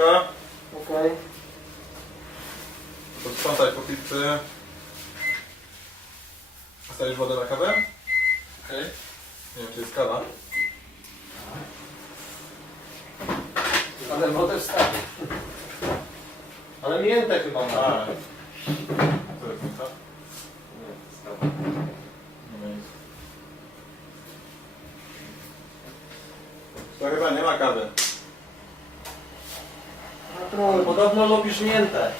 kaweczka. Okej. Posprzątaj po pizzy. Stawisz wodę na kawę? Okej. Nie wiem, czy jest kawa. Ale wodę wstawię. Ale miętę chyba ma. A. To jest mięta? Nie, wstawię. Nie ma nic. To chyba nie ma kawy. No trudno, podobno lubisz miętę.